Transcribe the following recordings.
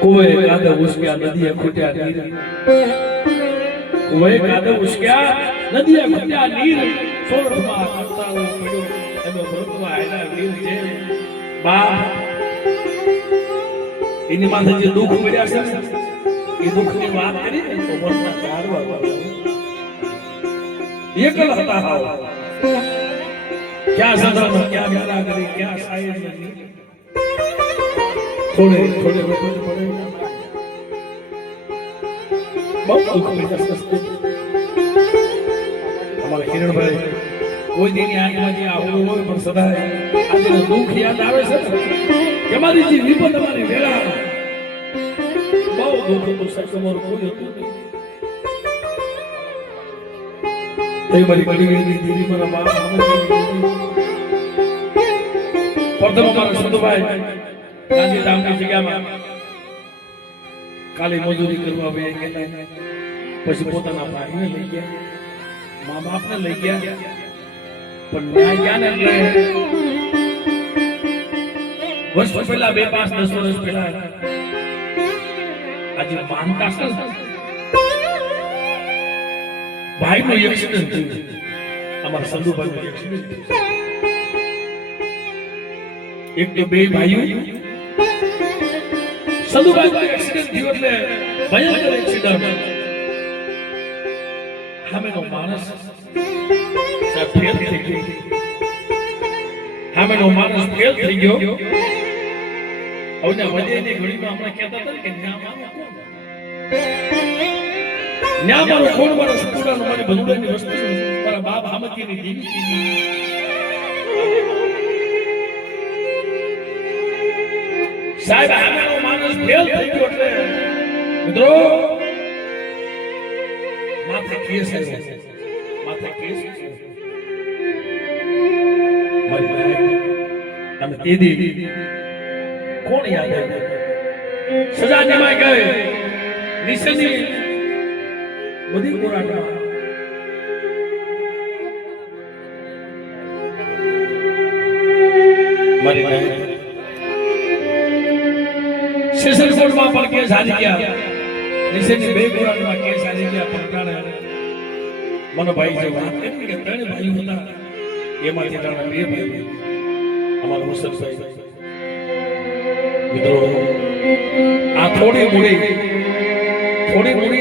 કુવે કાદે ઉસક્યા નદીએ ખૂટ્યા નીર કુવે કાદે ઉસક્યા નદીએ ખૂટ્યા નીર સોરઠમાં કંટાળો પડ્યો એનો ભરતવા આયલા નીર છે બાપ એની માથે જે દુઃખ પડ્યા છે એ દુઃખની વાત કરી ને તો મનના ચારવા એકલ હતા હાવ ક્યાં સંધાનો ક્યાં મેરા કરી ક્યાં સાયર નથી થોડે થોડે રોકવું પડે બહુ દુઃખ પડ્યા અમારા કિરણભાઈ કોઈ દીની આંખમાંથી આવું હોય પણ સદાય આજે દુઃખ યાદ આવે છે કે મારી જે વિપત અમારી વેળા બહુ દુઃખ હતું સાહેબ તમારું કોઈ હતું નહીં મારી ગળી દીદી મારા બાપ પ્રથમ અમારા સંતભાઈ ગાંધીધામની જગ્યામાં કાલે મજૂરી કરવા બે ગયા પછી પોતાના ભાઈને લઈ ગયા મા બાપને લઈ ગયા પણ ન્યાય ગયા ને એટલે વર્ષ પહેલા 2, 5, 10 વર્ષ પહેલા આજે માનતા છે ભાઈ નો એક્સિડન્ટ થયો અમારા સંધુભાઈ નો એક્સિડન્ટ થયો એક તો બે ભાઈઓ સંધુભાઈ નો એક્સિડન્ટ થયો એટલે ભયંકર એક્સિડન્ટ સામેનો માણસ સાહેબ ફેલ થઈ ગયો સામેનો માણસ ફેલ થઈ ગયો હવે વધેની ઘડીમાં આપણે કહેતા હતા કે ન્યા મારો કોણ મારો સ્કૂલનો મને બંધુની વસ્તુ મારા બાપ હામતીની દેવી સાહેબ આનો માણસ ફેલ થઈ ગયો એટલે મિત્રો માથે કેસ છે માથે કેસ છે મારી તમે તેદી કોણ યાદ આવે સજા જમાઈ ગઈ નિશની બધી કોરાટા મારી સેશન કોર્ટમાં પણ કેસ હારી ગયા નિશની બે કોરાટમાં કેસ હારી ગયા પંટાણે મને ભાઈ જે વાત કરી કે 3 ભાઈઓ હતા એમાંથી તારા 2 ભાઈ અમારા મુસલભાઈ મિત્રો આ થોડી મૂડી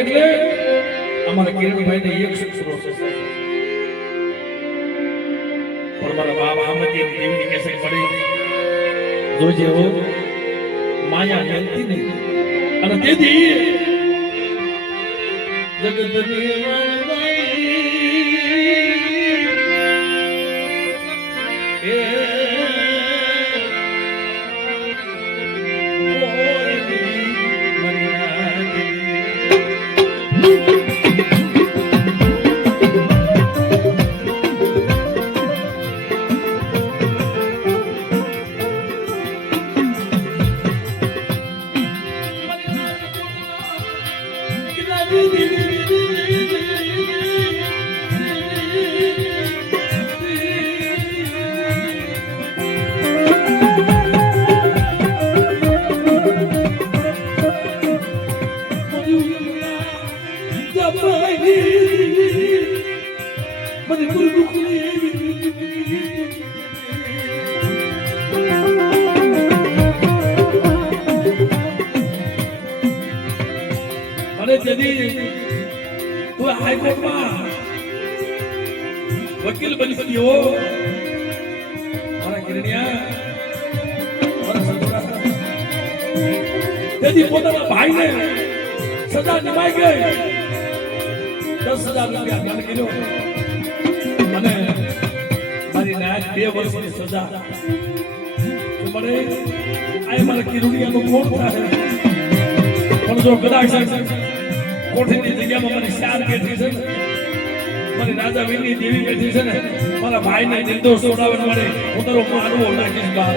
એટલે અમારા કિરણભાઈ ને એક સુરો છે પણ મારા બાપ આમતી દેવની કેસે પડી જોજે હો માયા જલતી નહીં અને તેથી જગતની વકીલ બની ગયો મારા કિરણિયા તેથી પોતાના ભાઈને સજા નિભાઈ ગઈ 10,000 રૂપિયા દાન કર્યો અને મારી નાયક 2 વર્ષની સજા મને આ મારા કિરણિયાનો કોણ થાય પણ જો કદાચ કોઠીની જગ્યામાં મને 4 બેઠી છે મારી રાજા વીરની દેવી બેઠી છે ને મારા ભાઈને નિર્દોષ છોડાવવા માટે હું તારો મારવો નાખીશ બહાર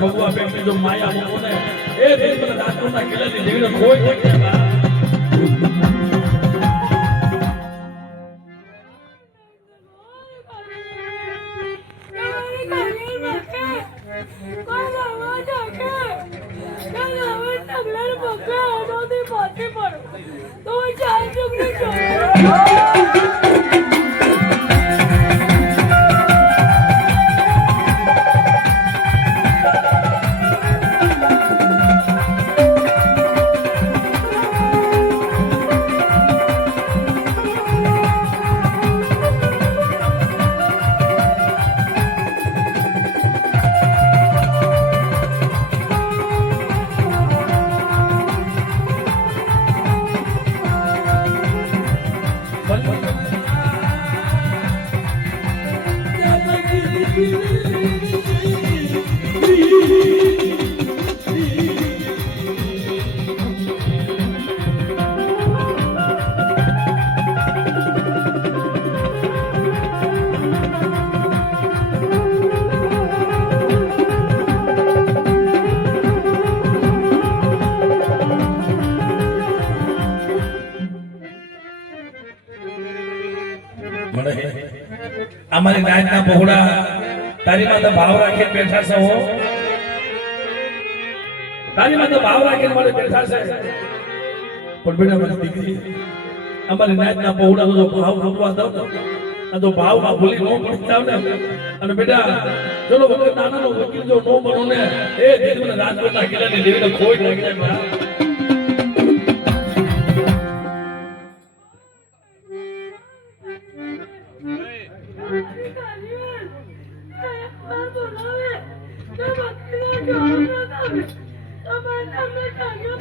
ભગવા બેઠી જો માયા મોને એ દેવ મને રાજકોટના કિલ્લાની દેવીને કોઈ જગ્યા અમારી નાયના બહોળા તારી માતા ભાવ રાખીને બેઠા છે હો તારી માતા ભાવ રાખીને મારે બેઠા છે પણ બેટા મારી દીકરી અમારી નાયના બહોળા જો ભાવ ભગવા દો આ તો ભાવમાં ભૂલી ન પડી જાવ ને અને બેટા ચલો વગર નાનાનો વકીલ જો નો બનો ને એ દીકરી મને રાજકોટના કિલ્લાની દેવીને ખોટ લાગી જાય તમારા નામે કાઢ્યો.